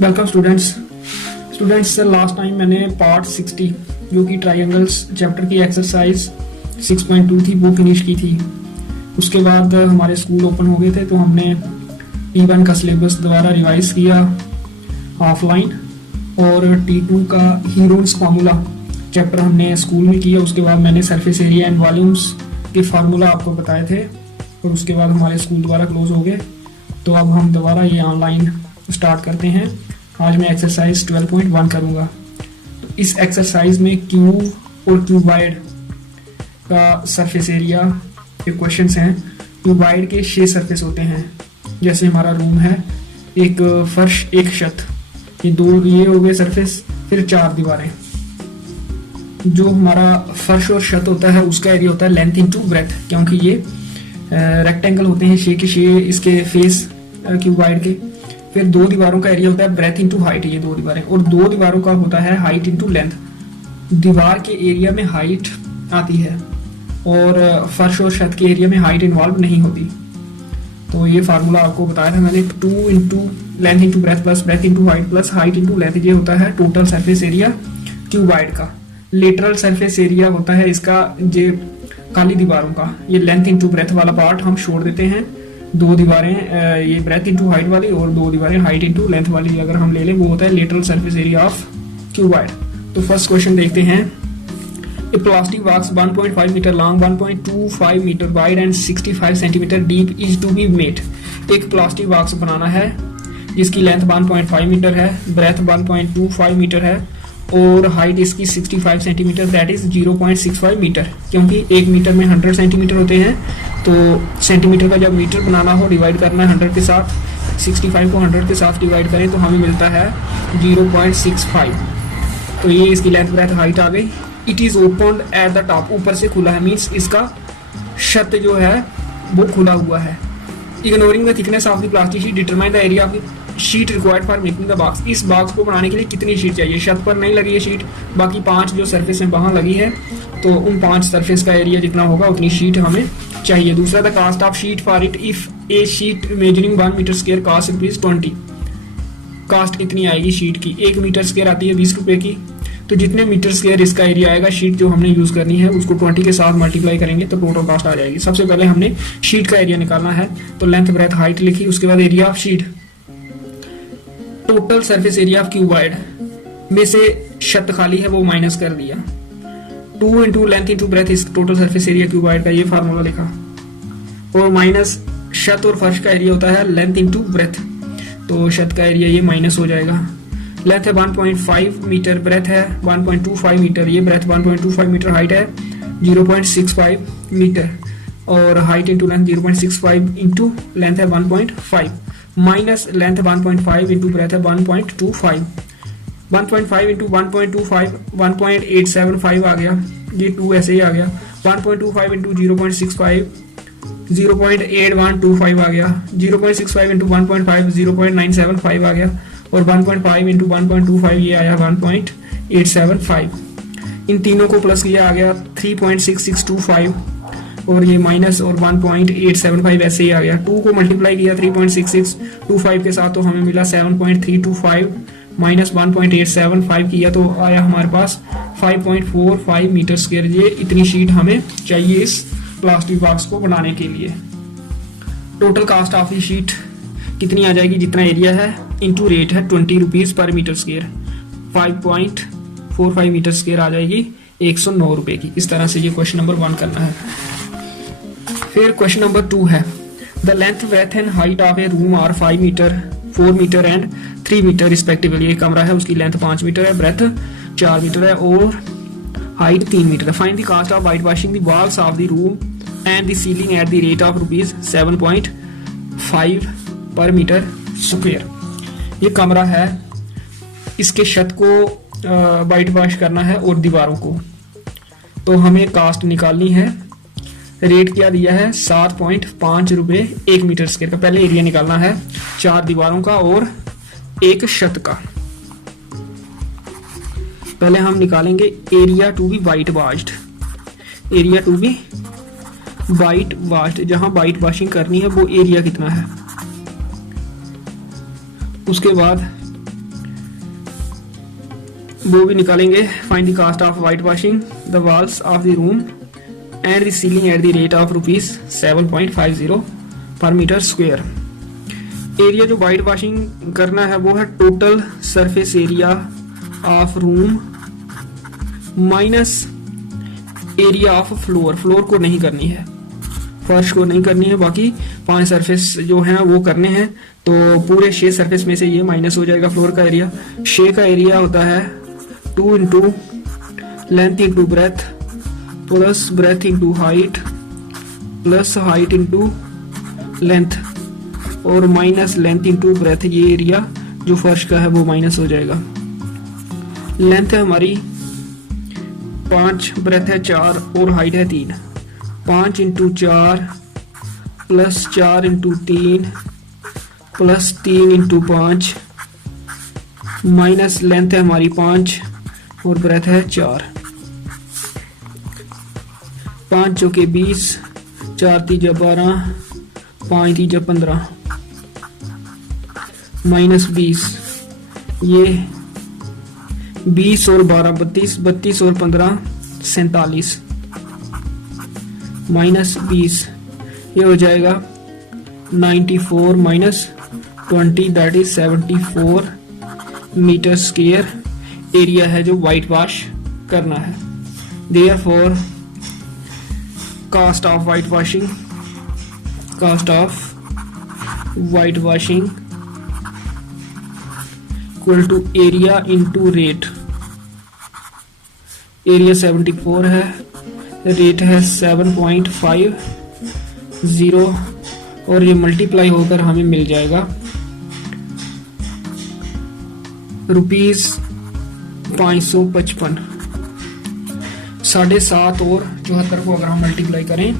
Welcome students last time मैंने part 60 जो कि ट्रायंगल्स चैप्टर की एक्सरसाइज 6.2 थी वो फिनिश की थी। उसके बाद हमारे स्कूल ओपन हो गए थे तो हमने T1 का सिलेबस दोबारा रिवाइज किया ऑफलाइन, और T2 का हीरोज फार्मूला चैप्टर हमने स्कूल में किया। उसके बाद मैंने सरफेस एरिया एंड वॉल्यूम्स के फार्मूला आपको बताए थे, और उसके बाद हमारे स्कूल दोबारा क्लोज हो गए। तो अब हम दोबारा ये ऑनलाइन स्टार्ट करते हैं। आज मैं एक्सरसाइज 12.1 करूँगा। तो इस एक्सरसाइज में क्यूब और क्यूबाइड का सरफेस एरिया के क्वेश्चंस हैं। क्यूबाइड के 6 सरफेस होते हैं, जैसे हमारा रूम है, एक फर्श, एक छत, ये 2 ये हो गए सरफेस, फिर 4 दीवारें। जो हमारा फर्श और छत होता है उसका एरिया होता है लेंथ इनटू ब्रेथ, क्योंकि ये रेक्टेंगल होते हैं 6 के 6 इसके फेस क्यूबाइड के। फिर 2 दीवारों का एरिया होता है ब्रेथ इनटू हाइट, ये 2 दीवारें, और 2 दीवारों का होता है हाइट इनटू लेंथ। दीवार के एरिया में हाइट आती है और फर्श और छत के एरिया में हाइट इन्वॉल्व नहीं होती। तो ये फार्मूला आपको बताया था मैंने, 2 into length into breath plus breadth into height plus height into length, ये होता है टोटल सरफेस एरिया क्यूबाइड का। लेटरल सरफेस एरिया होता है इसका जे काली दीवारों का, ये लेंथ इंटू ब्रेथ वाला पार्ट हम छोड़ देते हैं। 2 दीवारें ये ब्रेथ इंटू हाइट वाली और 2 दीवारें हाइट इंटू लेंथ वाली अगर हम ले लें, वो होता है lateral surface area of cuboid. तो फर्स्ट क्वेश्चन देखते हैं। A plastic box 1.5 meter long, 1.25 meter wide and 65 centimeter deep is to be made। एक प्लास्टिक बॉक्स बनाना है जिसकी लेंथ 1.5 मीटर है, ब्रेथ 1.25 मीटर है और हाइट इसकी 65 सेंटीमीटर, दैट इज 0.65 मीटर। क्योंकि 1 मीटर में 100 सेंटीमीटर होते हैं, तो सेंटीमीटर का जब मीटर बनाना हो डिवाइड करना है 100 के साथ, 65 को 100 के साथ डिवाइड करें तो हमें मिलता है 0.65। तो ये इसकी लेंथ ब्रेथ हाइट आ गई। It is open at the top, ऊपर से खुला है, मीन्स इसका छत जो है वो खुला हुआ है। Ignoring the thickness of the plastic sheet determine the area of the sheet required for making the box. इस बॉक्स को बनाने के लिए कितनी शीट चाहिए? छत पर नहीं लगी है शीट, बाकी 5 जो सरफेस में वहां लगी है, तो उन 5 सरफेस का एरिया जितना होगा उतनी शीट हमें चाहिए। दूसरा, the cost of sheet for it if a sheet measuring 1 metre square cost ₹20। Cost कितनी आएगी शीट की? 1 मीटर स्क्वायर आती है 20 रुपए की, तो जितने मीटर स्क्वायर इसका एरिया आएगा शीट जो हमने यूज करनी है उसको 20 के साथ मल्टीप्लाई करेंगे तो टोटल कास्ट आ जाएगी। सबसे पहले हमने शीट का एरिया निकालना है, तो लेंथ ब्रेथ हाइट लिखी, उसके बाद area of sheet. Total surface area of cuboid में से छत खाली है वो माइनस कर दिया। 2 इंटू लेंथ इंटू ब्रेथ इस टोटल सरफेस एरिया क्यूबाइड का, ये फार्मूला लिखा, और माइनस छत और फर्श का एरिया होता है लेंथ इंटू ब्रेथ, तो छत का एरिया ये माइनस हो जाएगा। लेंथ है 1.5 मीटर, ब्रेथ है 1.25 मीटर, ये ब्रेथ 1.25 मीटर, हाइट है 0.65 मीटर, और height into length 0.65 into length है 1.5 माइनस लेंथ 1.5 इंटू ब्रेथ है 1.25। 1.5 इंटू 1.25 1.875 आ गया, ये 2 ऐसे ही आ गया। 1.25 इंटू 0.65 0.8125 आ गया। 0.65 इंटू 1.5 0.975 आ गया, और 1.5 इंटू 1.25 ये आया 1.875। इन तीनों को प्लस किया आ गया 3.6625, और ये माइनस और 1.875 ऐसे ही आ गया। 2 को मल्टीप्लाई किया 3.6625 के साथ तो हमें मिला 7.325 माइनस 1.875 किया तो आया हमारे पास 5.45 मीटर स्क्वायर। ये इतनी शीट हमें चाहिए इस प्लास्टिक बॉक्स को बनाने के लिए। Total cast of the sheet कितनी आ जाएगी? जितना एरिया है इंटू रेट है 20 rupees per metre square, 5.45 metre square आ जाएगी 109 रुपए की। इस तरह से ये क्वेश्चन नंबर 1 करना है। फिर क्वेश्चन नंबर 2 है, the length breadth and height of a room are 5 metre 4 metre and 3 metre respectively. एक कमरा है उसकी लेंथ 5 मीटर है, ब्रेथ 4 मीटर है और हाइट 3 मीटर है। Find the cost of white washing the walls of the room and the ceiling at the rate of ₹7.5 per metre square. ये कमरा है, इसके छत को वाइट वॉश करना है और दीवारों को, तो हमें कास्ट निकालनी है। रेट क्या दिया है? 7.5 रुपए 1 मीटर स्क्वायर का। पहले एरिया निकालना है 4 दीवारों का और 1 छत का। पहले हम निकालेंगे area to be white washed, area to be white washed, जहां वाइट वॉशिंग करनी है वो एरिया कितना है। उसके बाद वो भी निकालेंगे। Find the cost of white washing the walls of the room and the ceiling at the rate of rupees 7.50 per metre square. Area जो वाइट वॉशिंग करना है वो है total surface area of room minus area of floor. Floor को नहीं करनी है, फर्श को नहीं करनी है, बाकी 5 सरफेस जो हैं वो करने हैं। तो पूरे 6 सरफेस में से ये माइनस हो जाएगा फ्लोर का एरिया। 6 का एरिया होता है 2 into length into breath plus breadth into height plus height into length और माइनस लेंथ इंटू ब्रेथ। ये एरिया जो फर्श का है वो माइनस हो जाएगा। लेंथ है हमारी 5, ब्रेथ है 4 और हाइट है 3। 5 into 4 plus 4 into 3 plus 3 into 5 minus length है हमारी 5 और ब्रेथ है 4। 5 चौके 20, 4 तीजा 12, 5 तीजा 15 माइनस 20। ये 20 और 12 32, 32 और 15 47 माइनस 20। ये हो जाएगा 94 minus 20 that is 74 metre square area है जो वाइट वॉश करना है। Therefore cost of white washing equal to area into rate. Area 74 है, रेट है 7.50 और ये मल्टीप्लाई होकर हमें मिल जाएगा रुपीज 555। 7.5 और 74 को अगर हम मल्टीप्लाई करें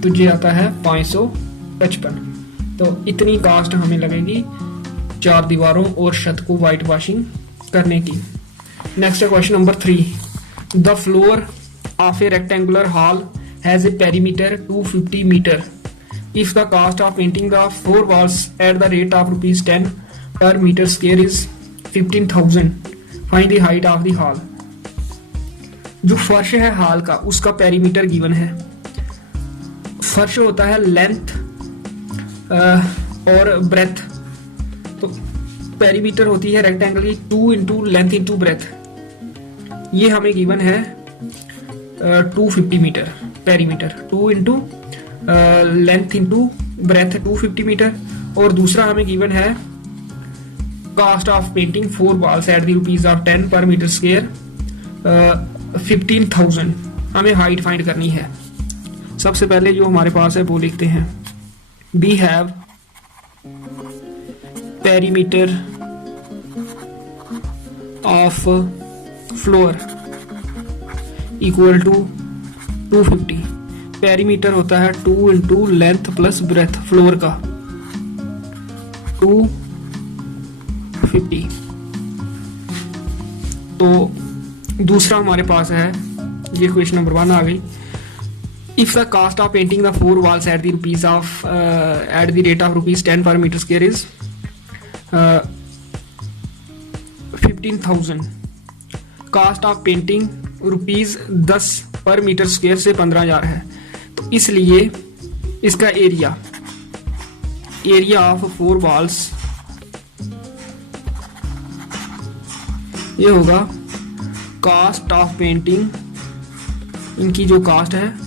तो ये आता है 555। तो इतनी कास्ट हमें लगेगी 4 दीवारों और छत को वाइट वॉशिंग करने की। नेक्स्ट है question number 3। The floor of a rectangular hall has a perimeter 250 metre. If the cost of painting the 4 walls at the rate of rupees 10 per metre square is 15,000, find the height of the hall. जो फर्श है hall का उसका perimeter given है। फर्श होता है length और ब्रेथ, तो पेरीमीटर होती है रेक्टेंगल की 2 इंटू लेंथ इंटू ब्रेथ। ये हमें गिवन है 250 metre perimeter, 2 into length into breadth 250 metre. और दूसरा हमें गिवन है cost of painting 4 walls at the rupees of 10 per metre square 15,000। हमें हाइट फाइंड करनी है। सबसे पहले जो हमारे पास है वो लिखते हैं। We have perimeter of floor equal to 250। Perimeter होता है 2 into length plus breadth floor का 250। तो दूसरा हमारे पास है, ये क्वेश्चन नंबर 1 आ गई। If the cost of painting the 4 walls at the rupees of at the rate of rupees 10 per metre square is 15,000। Cost of painting rupees 10 per metre square से 15,000 है। तो इसलिए इसका एरिया ऑफ 4 वॉल्स ये होगा cast of painting, इनकी जो cast है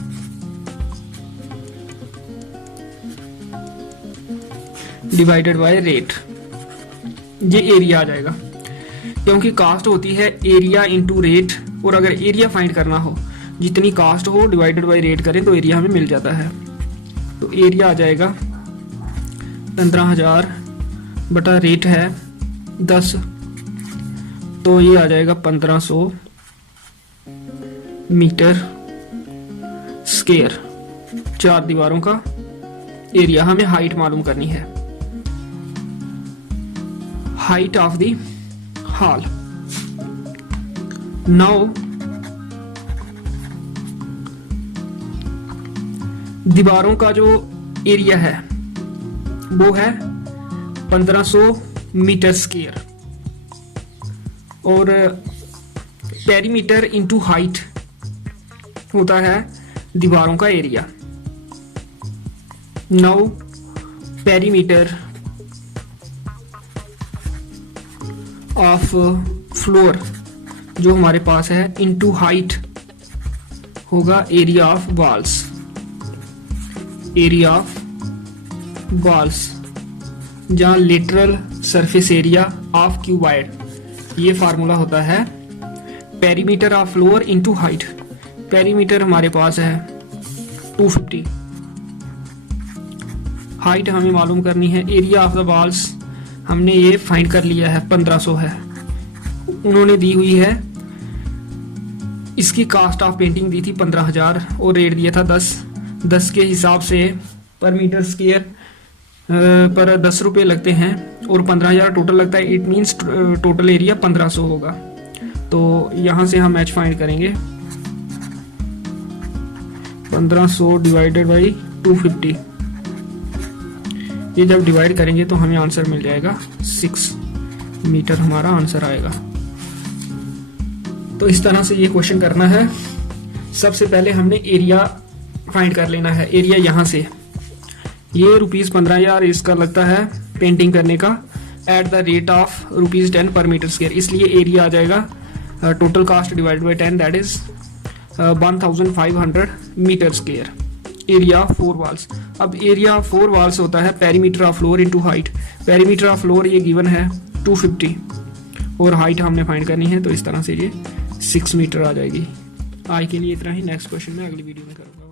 डिवाइडेड बाय रेट, ये एरिया आ जाएगा। क्योंकि कास्ट होती है एरिया इंटू रेट, और अगर एरिया फाइंड करना हो जितनी कास्ट हो डिवाइडेड बाय रेट करें तो एरिया हमें मिल जाता है। तो एरिया आ जाएगा 15,000 बटा रेट है 10, तो ये आ जाएगा 1500 मीटर स्क्वायर। 4 दीवारों का एरिया। हमें हाइट मालूम करनी है, height of the hall. Now दीवारों का जो एरिया है वो है 1500 मीटर स्क्वायर, और पेरीमीटर इंटू हाइट होता है दीवारों का area. Now perimeter of floor जो हमारे पास है इंटू हाइट होगा area of walls. Area of walls जहां literal surface area of cuboid, ये फार्मूला होता है perimeter of floor into height. Perimeter हमारे पास है 250, हाइट हमें मालूम करनी है, एरिया ऑफ द वॉल्स हमने ये फाइंड कर लिया है 1500 है। उन्होंने दी हुई है, इसकी कास्ट ऑफ पेंटिंग दी थी 15,000 और रेट दिया था 10 के हिसाब से पर मीटर स्क्वायर पर 10 रुपये लगते हैं और 15,000 टोटल लगता है। इट मीन्स टोटल एरिया 1500 होगा। तो यहाँ से हम मैच फाइंड करेंगे 1500 डिवाइडेड बाई 250। ये जब डिवाइड करेंगे तो हमें आंसर मिल जाएगा 6 मीटर हमारा आंसर आएगा। तो इस तरह से ये क्वेश्चन करना है। सबसे पहले हमने एरिया फाइंड कर लेना है। एरिया यहाँ से ये ₹15,000 इसका लगता है पेंटिंग करने का eight the rate of ₹10 per metre square, इसलिए एरिया आ जाएगा total cost divided by 10 that is 1500 metre square. Area of 4 walls. अब एरिया ऑफ 4 वॉल्स होता है perimeter of floor into height. Perimeter of floor ये given है 250 और height हमने फाइंड करनी है, तो इस तरह से ये 6 मीटर आ जाएगी। आज के लिए इतना ही, नेक्स्ट क्वेश्चन में अगली वीडियो में करूँगा।